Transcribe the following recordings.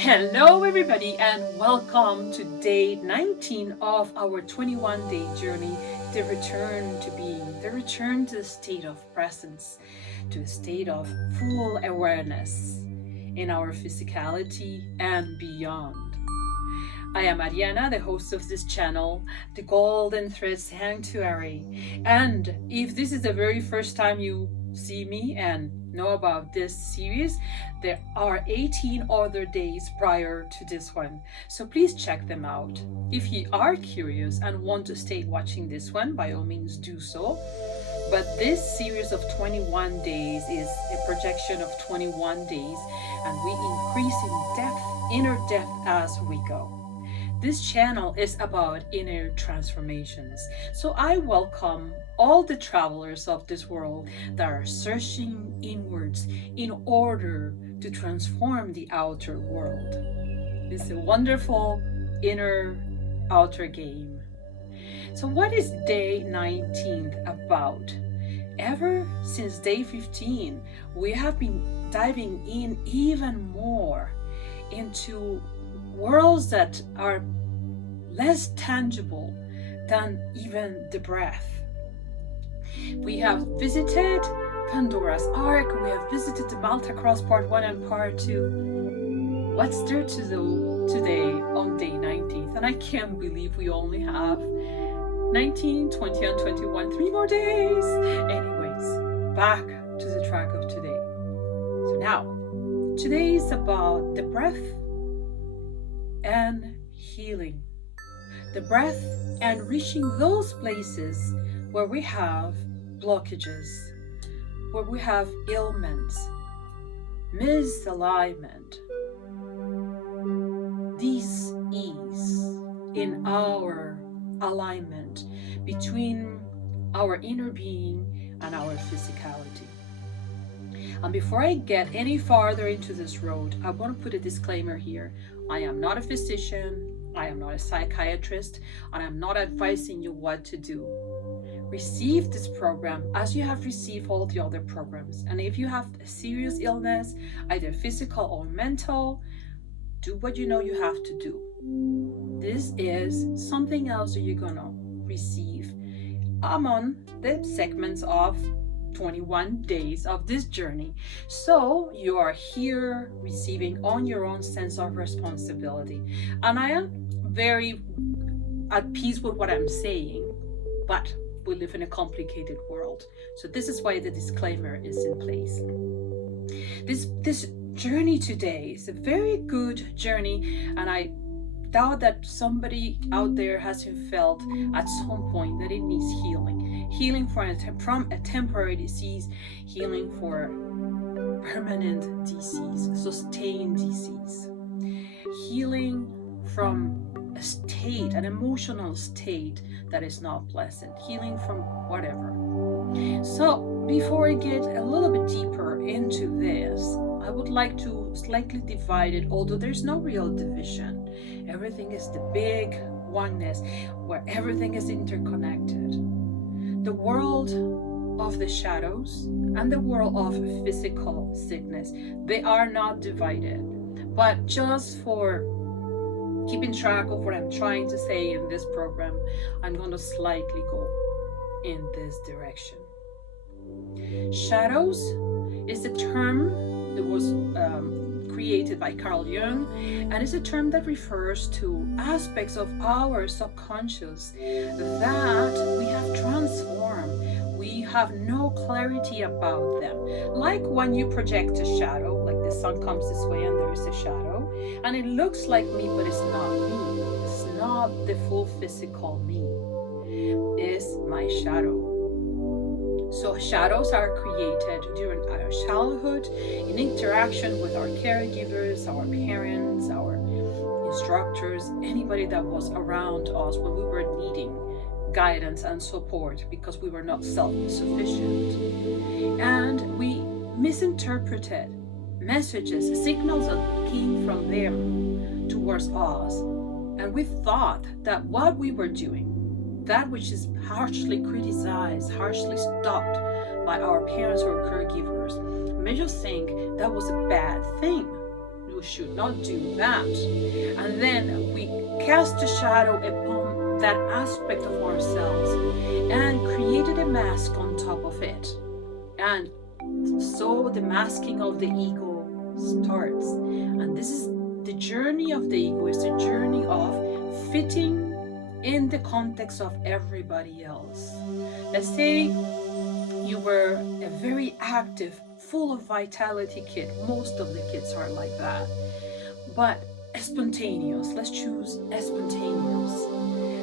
Hello everybody and welcome to day 19 of our 21-day journey, the return to being, the return to the state of presence, to a state of full awareness in our physicality and beyond. I am Ariana, the host of this channel, the Golden Thread Sanctuary. And if this is the very first time you see me and know about this series, there are 18 other days prior to this one, so please check them out. If you are curious and want to stay watching this one, by all means do so. But this series of 21 days is a projection of 21 days, and we increase in depth, inner depth as we go. This channel is about inner transformations. So I welcome all the travelers of this world that are searching inwards in order to transform the outer world. It's a wonderful inner outer game. So what is day 19 about? Ever since day 15, we have been diving in even more into worlds that are less tangible than even the breath. We have visited Pandora's Ark, we have visited the Malta Cross Part 1 and Part 2. What's there to do today on day 19th? And I can't believe we only have 19, 20 and 21, 3 more days. Anyways, back to the track of today. So now, today is about the breath and healing. The breath and reaching those places where we have blockages, where we have ailments, misalignment, dis-ease in our alignment between our inner being and our physicality. And before I get any farther into this road, I want to put a disclaimer here. I am not a physician, I am not a psychiatrist, and I'm not advising you what to do. Receive this program as you have received all the other programs. And if you have a serious illness, either physical or mental, do what you know you have to do. This is something else that you're gonna receive. I'm on the segments of 21 days of this journey. So you are here receiving on your own sense of responsibility. And I am very at peace with what I'm saying, but we live in a complicated world. So this is why the disclaimer is in place. This journey today is a very good journey, and I doubt that somebody out there hasn't felt at some point that it needs healing from a temporary disease, healing for permanent disease, sustained disease, healing from a state, an emotional state that is not pleasant, healing from whatever. So before I get a little bit deeper into this, I would like to slightly divide it, although there's no real division. Everything is the big oneness where everything is interconnected. The world of the shadows and the world of physical sickness, they are not divided. But just for keeping track of what I'm trying to say in this program, I'm going to slightly go in this direction. Shadows is a term that was created by Carl Jung, and it's a term that refers to aspects of our subconscious that we have transformed. We have no clarity about them. Like when you project a shadow, like the sun comes this way and there is a shadow, and it looks like me, but it's not me. It's not the full physical me. It's my shadow. So shadows are created during our childhood in interaction with our caregivers, our parents, our instructors, anybody that was around us when we were needing guidance and support because we were not self-sufficient. And we misinterpreted messages, signals that came from them towards us. And we thought that what we were doing, that which is harshly criticized, harshly stopped by our parents or caregivers, made us think that was a bad thing. you should not do that. And then we cast a shadow upon that aspect of ourselves and created a mask on top of it. And so the masking of the ego starts. And this is the journey of the ego, is the journey of fitting in the context of everybody else. Let's say you were a very active, full of vitality kid. Most of the kids are like that. But spontaneous, let's choose spontaneous.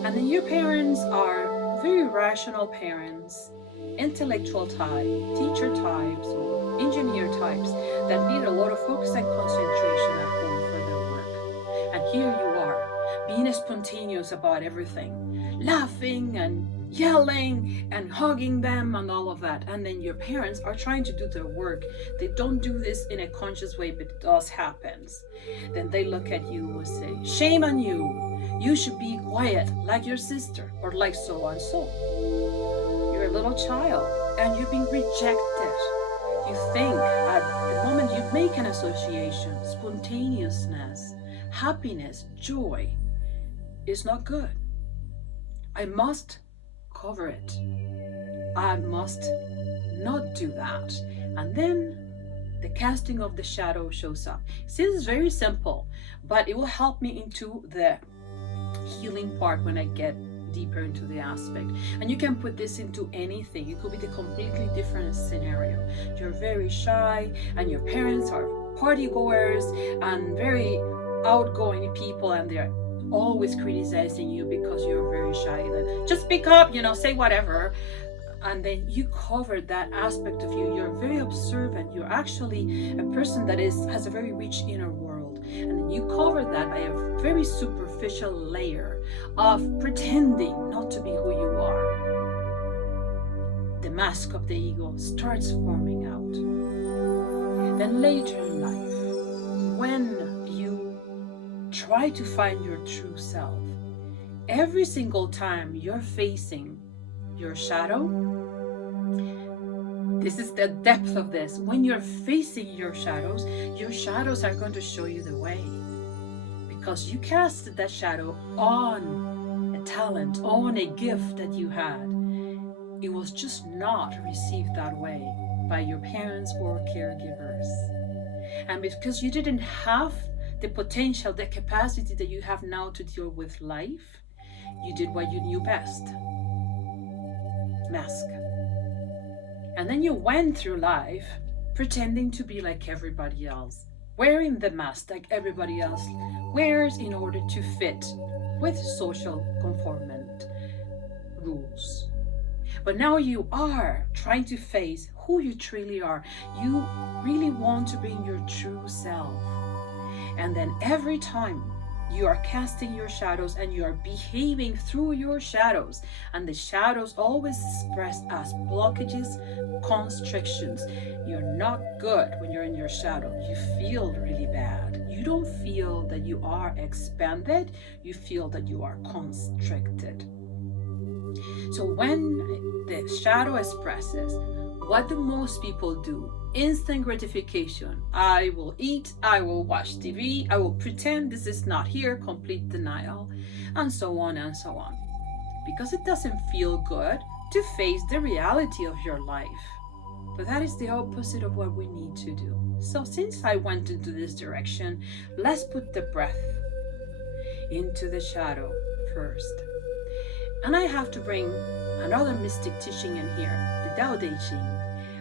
And then your parents are very rational parents, intellectual type, teacher types, or engineer types that need a lot of focus and concentration at home for their work. And here you are, being spontaneous about everything, laughing and yelling and hugging them and all of that. And then your parents are trying to do their work. They don't do this in a conscious way, but it does happens. Then they look at you and say, shame on you. You should be quiet like your sister, or like so and so. You're a little child and you're being rejected. You think at the moment you make an association, spontaneousness, happiness, joy is not good. I must cover it. I must not do that. And then the casting of the shadow shows up. See, this is very simple, but it will help me into the healing part when I get deeper into the aspect. And you can put this into anything. It could be the completely different scenario. You're very shy and your parents are party goers and very outgoing people, and they're always criticizing you because you're very shy. Just speak up, say whatever. And then you cover that aspect of you. You're very observant. You're actually a person that has a very rich inner world. And then you cover that by a very superficial layer of pretending not to be who you are. The mask of the ego starts forming out. Then later in life, when try to find your true self, every single time you're facing your shadow, this is the depth of this. When you're facing your shadows are going to show you the way, because you cast that shadow on a talent, on a gift that you had. It was just not received that way by your parents or caregivers. And because you didn't have the potential, the capacity that you have now to deal with life, you did what you knew best. Mask. And then you went through life pretending to be like everybody else, wearing the mask like everybody else wears in order to fit with social conformant rules. But now you are trying to face who you truly are. You really want to bring your true self. And then every time you are casting your shadows and you are behaving through your shadows, and the shadows always expressed as blockages, constrictions. You're not good when you're in your shadow. You feel really bad. You don't feel that you are expanded. You feel that you are constricted. So when the shadow expresses, what do most people do? Instant gratification. I will eat, I will watch TV, I will pretend this is not here, complete denial, and so on and so on. Because it doesn't feel good to face the reality of your life. But that is the opposite of what we need to do. So since I went into this direction, let's put the breath into the shadow first. And I have to bring another mystic teaching in here, the Tao Te Ching,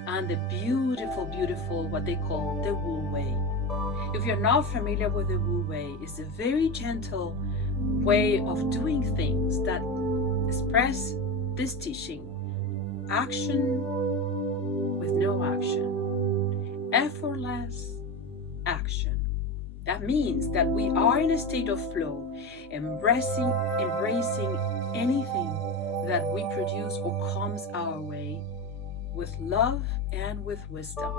and the beautiful, what they call the Wu Wei. If you're not familiar with the Wu Wei, it's a very gentle way of doing things that express this teaching. Action with no action. Effortless action. That means that we are in a state of flow, embracing anything that we produce or comes our way with love and with wisdom,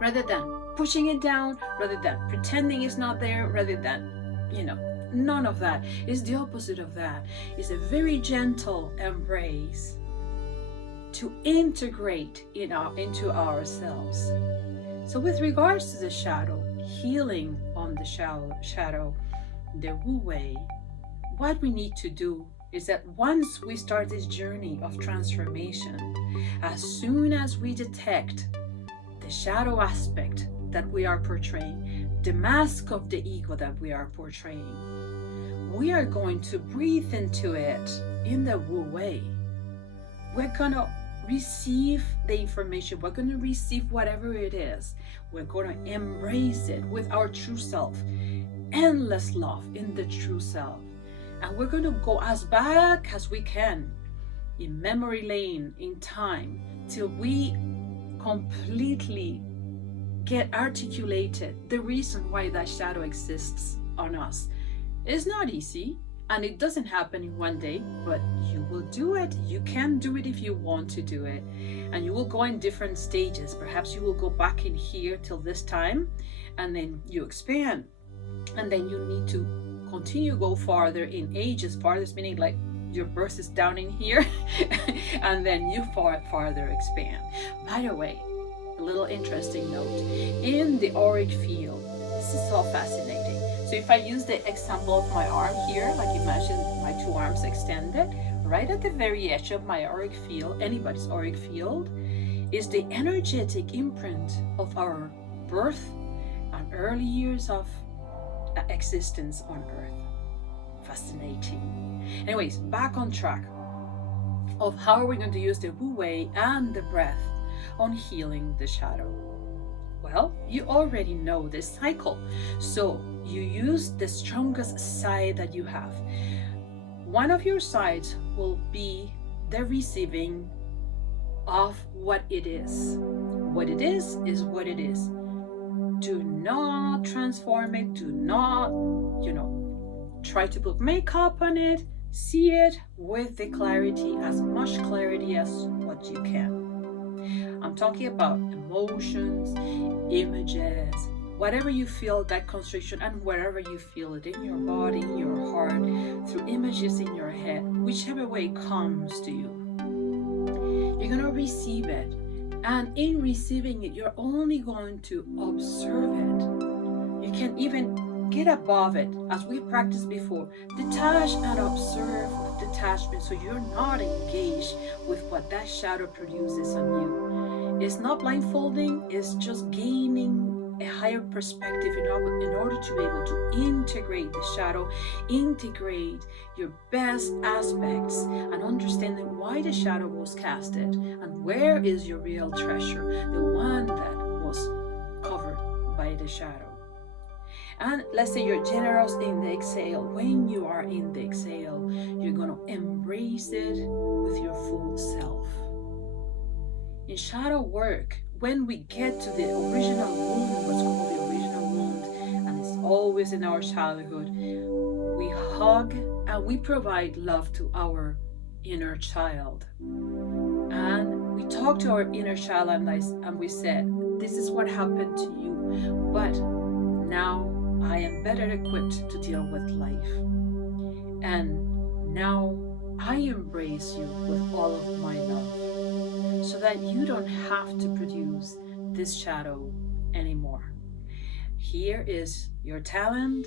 rather than pushing it down, rather than pretending it's not there, rather than, none of that. It's the opposite of that. It's a very gentle embrace to integrate into ourselves. So with regards to the shadow, healing on the shadow, the Wu Wei, what we need to do is that once we start this journey of transformation, as soon as we detect the shadow aspect that we are portraying, the mask of the ego that we are portraying, we are going to breathe into it in the Wu Wei. We're going to receive the information. We're going to receive whatever it is. We're going to embrace it with our true self. Endless love in the true self. And we're going to go as back as we can in memory lane, in time, till we completely get articulated the reason why that shadow exists on us. It's not easy, and it doesn't happen in one day, but you will do it. You can do it if you want to do it. And you will go in different stages. Perhaps you will go back in here till this time, and then you expand. And then you need to continue go farther in ages. Farthest meaning like your birth is down in here, and then you farther expand. By the way, a little interesting note, in the auric field, this is so fascinating. So if I use the example of my arm here, like imagine my two arms extended, right at the very edge of my auric field, anybody's auric field, is the energetic imprint of our birth and early years of existence on earth. Fascinating. Anyways, back on track of how are we going to use the Wu Wei and the breath on healing the shadow. Well, you already know this cycle. So you use the strongest side that you have. One of your sides will be the receiving of what it is. What it is what it is. Do not transform it. Do not, try to put makeup on it. See it with the clarity, as much clarity as what you can. I'm talking about emotions, images, whatever you feel that constriction, and wherever you feel it in your body, your heart, through images in your head, whichever way it comes to you. You're going to receive it. And in receiving it, you're only going to observe it. You can even get above it, as we practiced before. Detach and observe with detachment, so you're not engaged with what that shadow produces on you. It's not blindfolding, it's just gaining a higher perspective in order to be able to integrate the shadow, integrate your best aspects, and understanding why the shadow was casted and where is your real treasure, the one that was covered by the shadow. And let's say you're generous in the exhale. When you are in the exhale, you're going to embrace it with your full self. In shadow work, when we get to the original wound, what's called the original wound, and it's always in our childhood, we hug and we provide love to our inner child. And we talk to our inner child and we said, this is what happened to you, but now I am better equipped to deal with life. And now I embrace you with all of my love, so that you don't have to produce this shadow anymore. Here is your talent.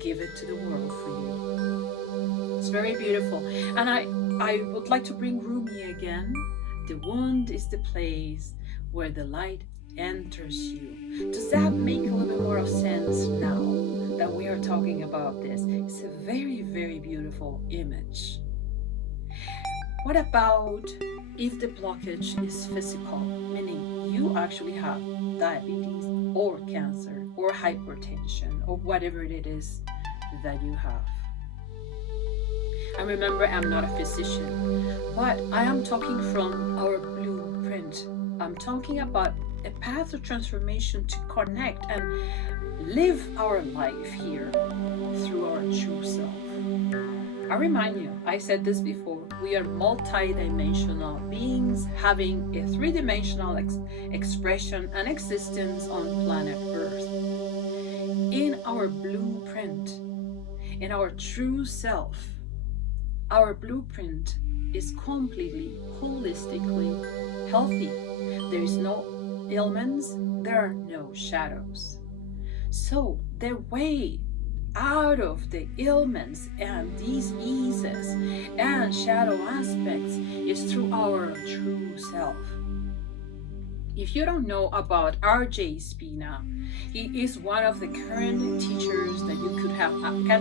Give it to the world for you. It's very beautiful. And I would like to bring Rumi again. The wound is the place where the light enters you. Does that make a little bit more of sense now that we are talking about this? It's a very, very beautiful image. What about if the blockage is physical, meaning you actually have diabetes or cancer or hypertension or whatever it is that you have? And remember, I'm not a physician, but I am talking from our blueprint. I'm talking about a path of transformation to connect and live our life here through our true self. I remind you, I said this before, we are multi-dimensional beings having a three-dimensional expression and existence on planet Earth. In our blueprint, in our true self, our blueprint is completely, holistically healthy. There is no ailments, there are no shadows. So the way out of the ailments and diseases and shadow aspects is through our true self. If you don't know about R.J. Spina, he is one of the current teachers that you can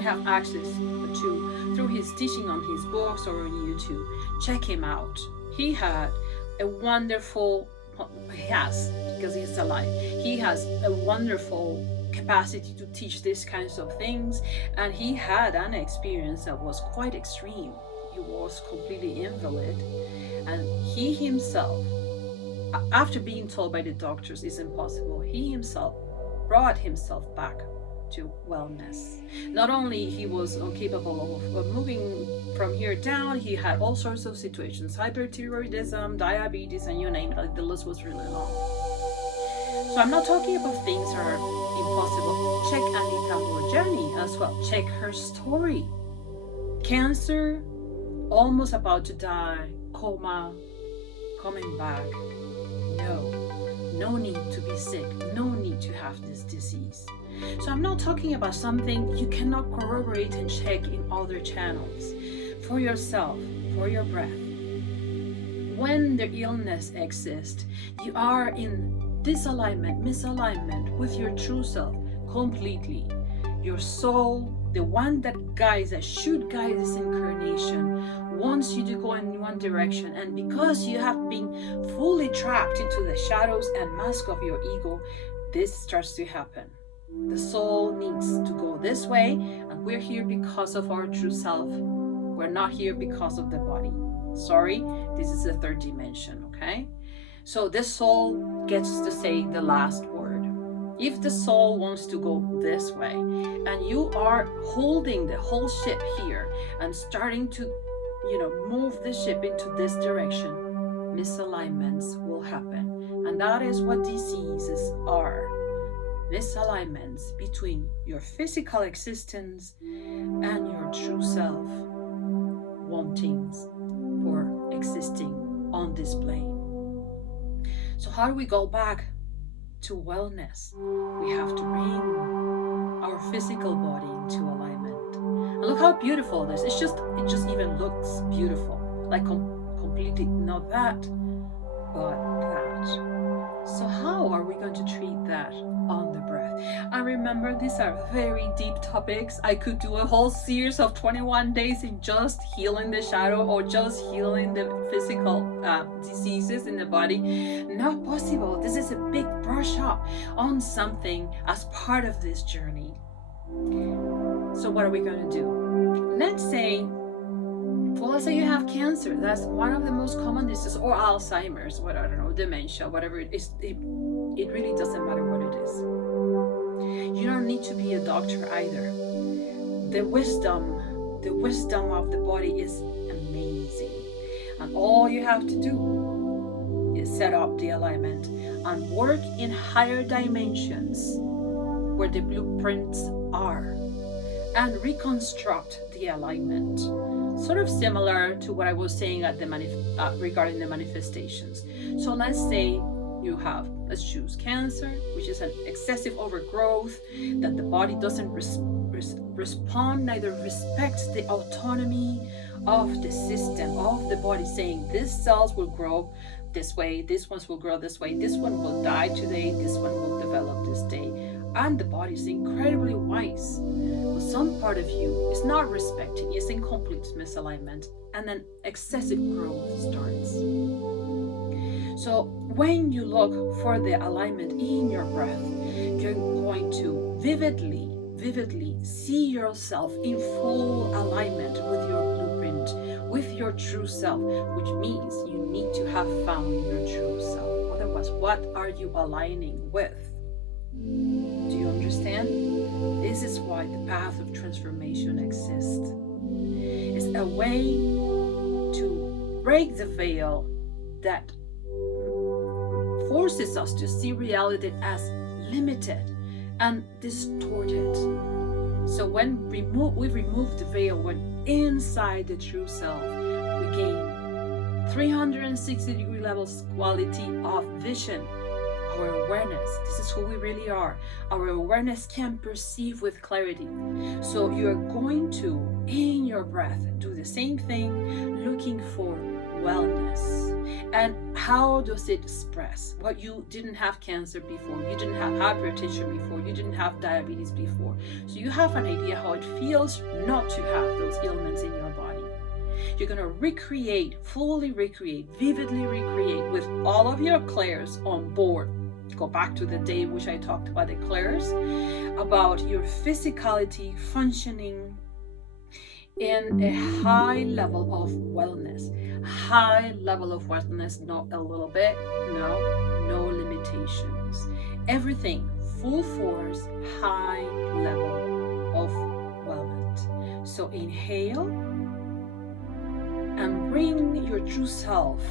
have access to through his teaching on his books or on YouTube. Check him out. He had a wonderful, because he's alive, he has a wonderful capacity to teach these kinds of things, and he had an experience that was quite extreme. He was completely invalid, and he himself, after being told by the doctors it's impossible, he himself brought himself back to wellness. Not only he was incapable of moving from here down, he had all sorts of situations, hyperthyroidism, diabetes, and you name it, like the list was really long. So I'm not talking about things that are impossible. Check Anita Moorjani as well. Check her story. Cancer, almost about to die, coma, coming back. No need to be sick, no need to have this disease. So I'm not talking about something you cannot corroborate and check in other channels. For yourself, for your breath. When the illness exists, you are in disalignment, misalignment with your true self completely. Your soul, the one that should guide this incarnation, wants you to go in one direction, and because you have been fully trapped into the shadows and mask of your ego, this starts to happen. The soul needs to go this way, and we're here because of our true self. We're not here because of the body. Sorry, this is the third dimension, okay? So the soul gets to say the last word. If the soul wants to go this way, and you are holding the whole ship here and starting to move the ship into this direction, misalignments will happen. And that is what diseases are. Misalignments between your physical existence and your true self wantings for existing on this plane. So how do we go back to wellness? We have to bring our physical body into alignment. And look how beautiful this is. It just even looks beautiful. Like completely not that, but that. So how are we going to treat that on the breath? And remember, these are very deep topics. I could do a whole series of 21 days in just healing the shadow or just healing the physical diseases in the body. Not possible. This is a big brush up on something as part of this journey. So what are we going to do? Let's say you have cancer. That's one of the most common diseases, or Alzheimer's, dementia, whatever it is. It really doesn't matter what it is. You don't need to be a doctor either. The wisdom of the body is amazing. And all you have to do is set up the alignment and work in higher dimensions where the blueprints are and reconstruct the alignment. Sort of similar to what I was saying at regarding the manifestations. So let's say let's choose cancer, which is an excessive overgrowth that the body doesn't respond, neither respects the autonomy of the system, of the body, saying these cells will grow this way, these ones will grow this way, this one will die today, this one will develop this day. And the body is incredibly wise. But some part of you is not respecting, is in complete misalignment, and then excessive growth starts. So when you look for the alignment in your breath, you're going to vividly see yourself in full alignment with your blueprint, with your true self, which means you need to have found your true self. Otherwise, what are you aligning with? Do you understand? This is why the path of transformation exists. It's a way to break the veil that forces us to see reality as limited and distorted. So when we remove the veil, when inside the true self, we gain 360-degree levels quality of vision, our awareness. This is who we really are. Our awareness can perceive with clarity. So you're going to, in your breath, do the same thing, looking for wellness. And how does it express? Well, you didn't have cancer before, you didn't have hypertension before, you didn't have diabetes before. So you have an idea how it feels not to have those ailments in your body. You're going to recreate, fully recreate, vividly recreate with all of your clairs on board. Go back to the day in which I talked about the clairs, about your physicality functioning in a high level of wellness. High level of wellness, not a little bit, no limitations. Everything, full force, high level of wellness. So inhale and bring your true self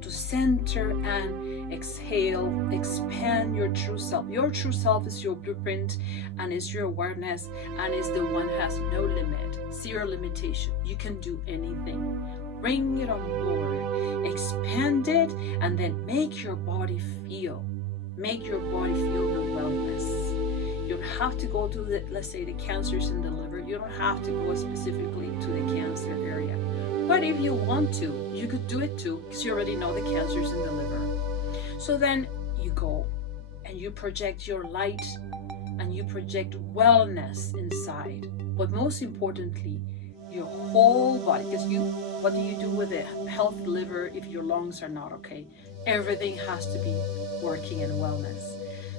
to center, and exhale, expand your true self. Your true self is your blueprint and is your awareness and is the one that has no limit, zero limitation. You can do anything. Bring it on board, expand it, and then make your body feel. Make your body feel the wellness. You don't have to go to the, let's say, the cancers in the liver. You don't have to go specifically to the cancer area. But if you want to, you could do it too, because you already know the cancer's in the liver. So then you go and you project your light and you project wellness inside. But most importantly, your whole body, because what do you do with a healthy liver if your lungs are not okay? Everything has to be working in wellness.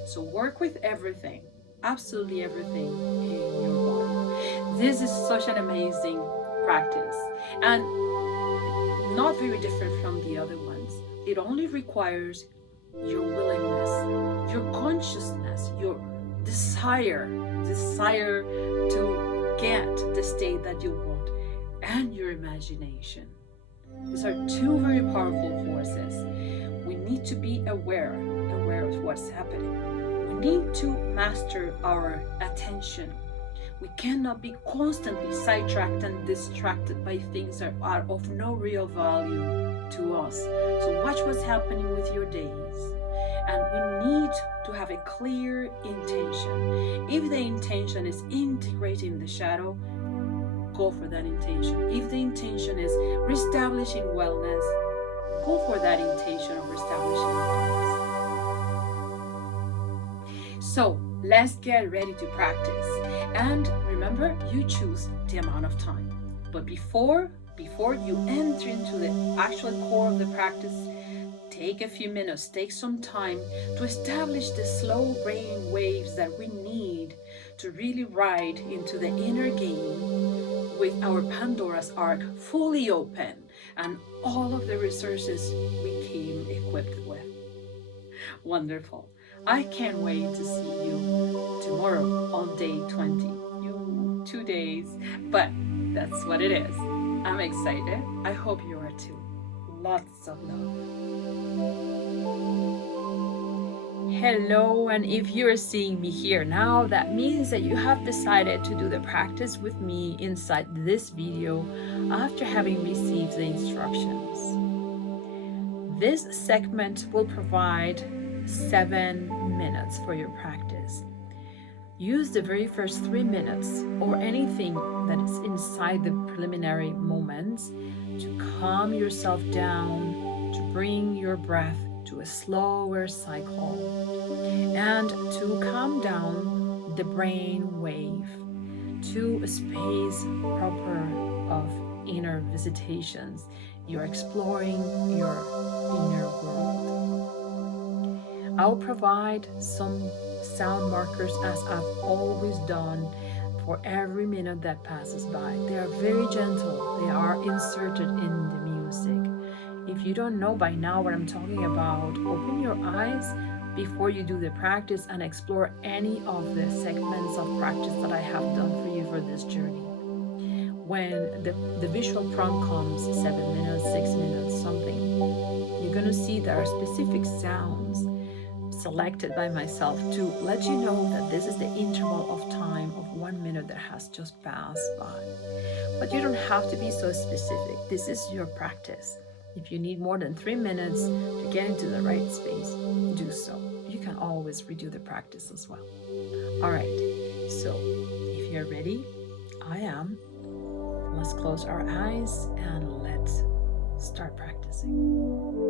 So work with everything, absolutely everything in your body. This is such an amazing practice and not very different from the other ones. It only requires your willingness, your consciousness, your desire to get the state that you want, and your imagination. These are two very powerful forces. We need to be aware of what's happening. We need to master our attention. We cannot be constantly sidetracked and distracted by things that are of no real value to us. So watch what's happening with your days. And we need to have a clear intention. If the intention is integrating the shadow, go for that intention. If the intention is reestablishing wellness, go for that intention of reestablishing wellness. So let's get ready to practice. And remember, you choose the amount of time. But before you enter into the actual core of the practice, take a few minutes, take some time to establish the slow brain waves that we need to really ride into the inner game with our Pandora's Ark fully open and all of the resources we came equipped with. Wonderful. I can't wait to see you tomorrow on day 20. 2 days, but that's what it is. I'm excited. I hope you are too. Lots of love. Hello, and if you're seeing me here now, that means that you have decided to do the practice with me inside this video after having received the instructions. This segment will provide 7 minutes for your practice. Use the very first 3 minutes or anything that is inside the preliminary moments to calm yourself down, to bring your breath to a slower cycle, and to calm down the brain wave to a space proper of inner visitations. You're exploring your inner world. I'll provide some sound markers as I've always done for every minute that passes by. They are very gentle. They are inserted in the music. If you don't know by now what I'm talking about, open your eyes before you do the practice and explore any of the segments of practice that I have done for you for this journey. When the visual prompt comes, 7 minutes, 6 minutes, something, you're going to see there are specific sounds selected by myself to let you know that this is the interval of time of 1 minute that has just passed by. But you don't have to be so specific. This is your practice. If you need more than 3 minutes to get into the right space, do so. always redo the practice as well. All right, so if you're ready, I am. Let's close our eyes and let's start practicing.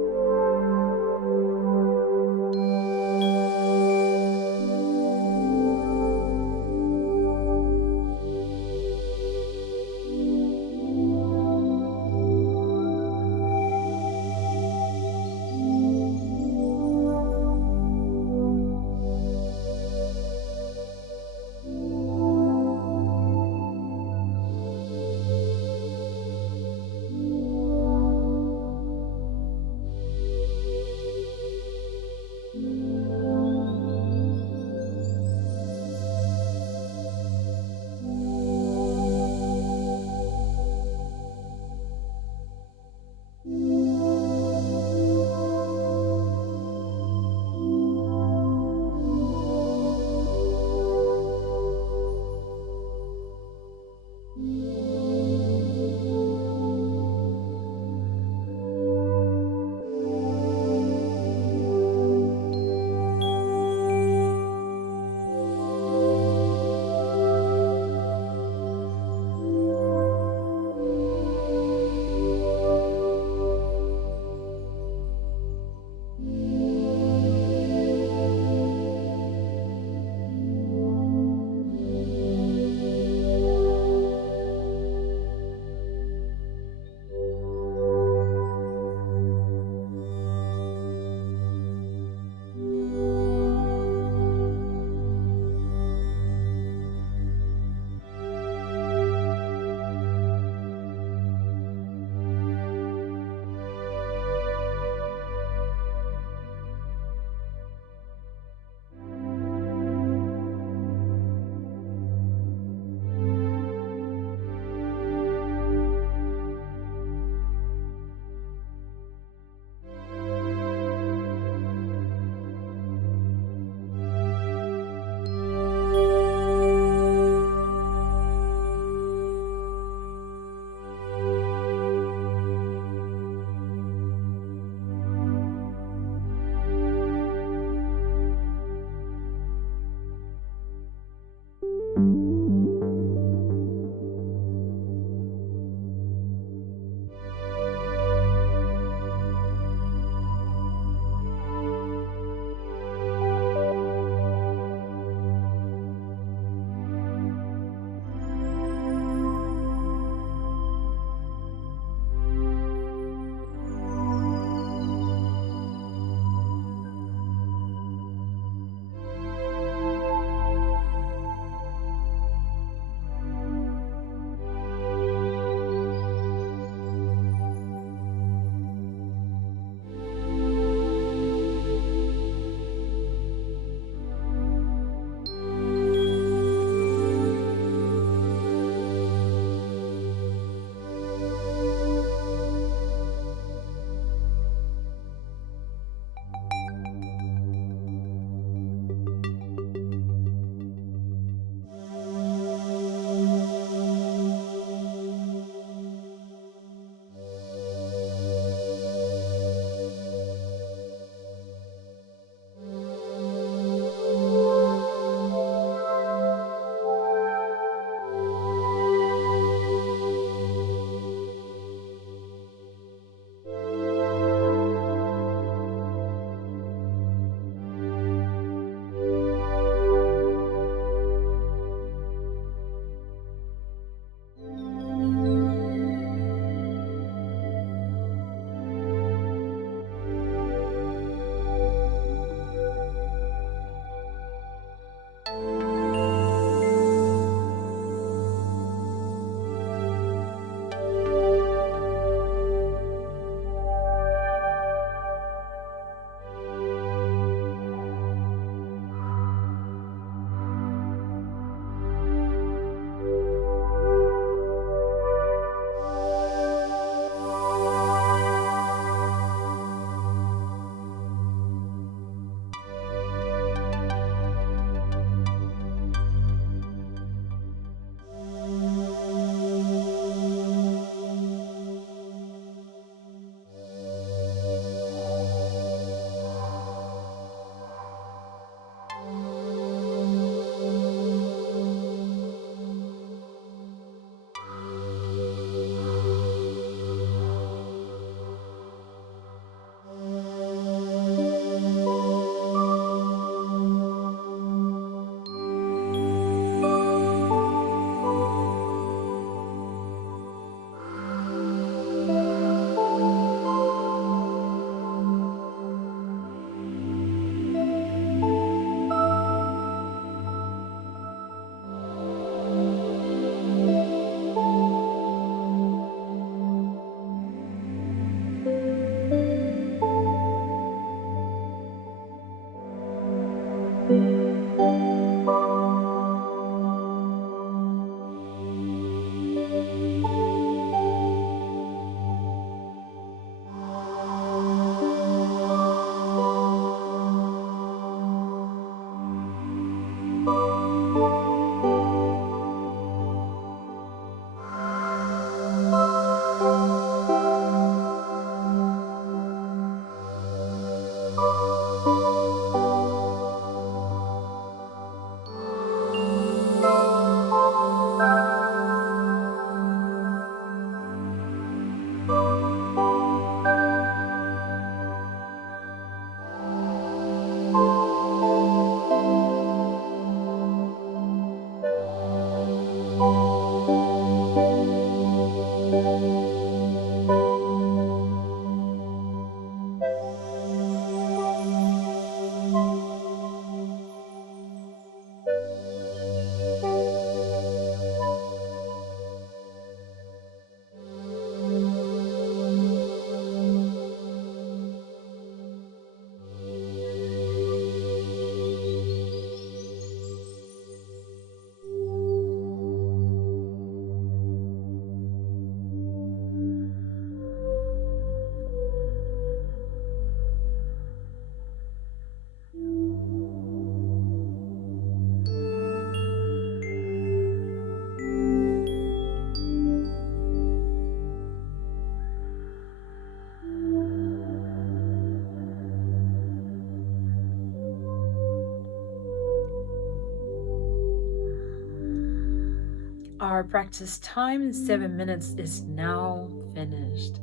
our practice time, 7 minutes, is now finished.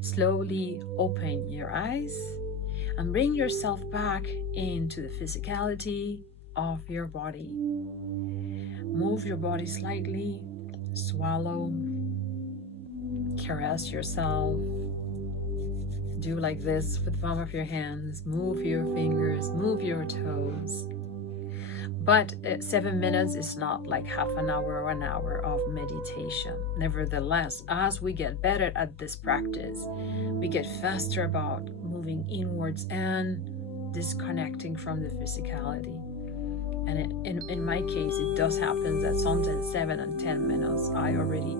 Slowly open your eyes and bring yourself back into the physicality of your body. Move your body slightly, swallow, caress yourself. Do like this with the palm of your hands. Move your fingers, move your toes. But 7 minutes is not like half an hour or an hour of meditation. Nevertheless, as we get better at this practice, we get faster about moving inwards and disconnecting from the physicality. And in my case, it does happen that sometimes 7 and 10 minutes, I already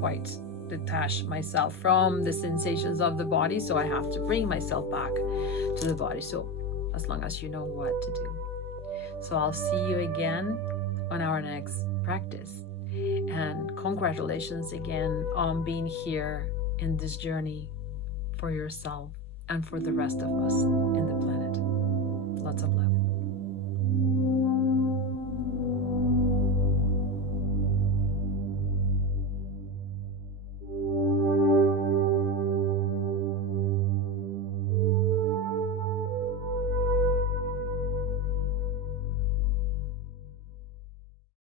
quite detach myself from the sensations of the body, so I have to bring myself back to the body. So as long as you know what to do. So I'll see you again on our next practice. And congratulations again on being here in this journey for yourself and for the rest of us in the planet. Lots of love.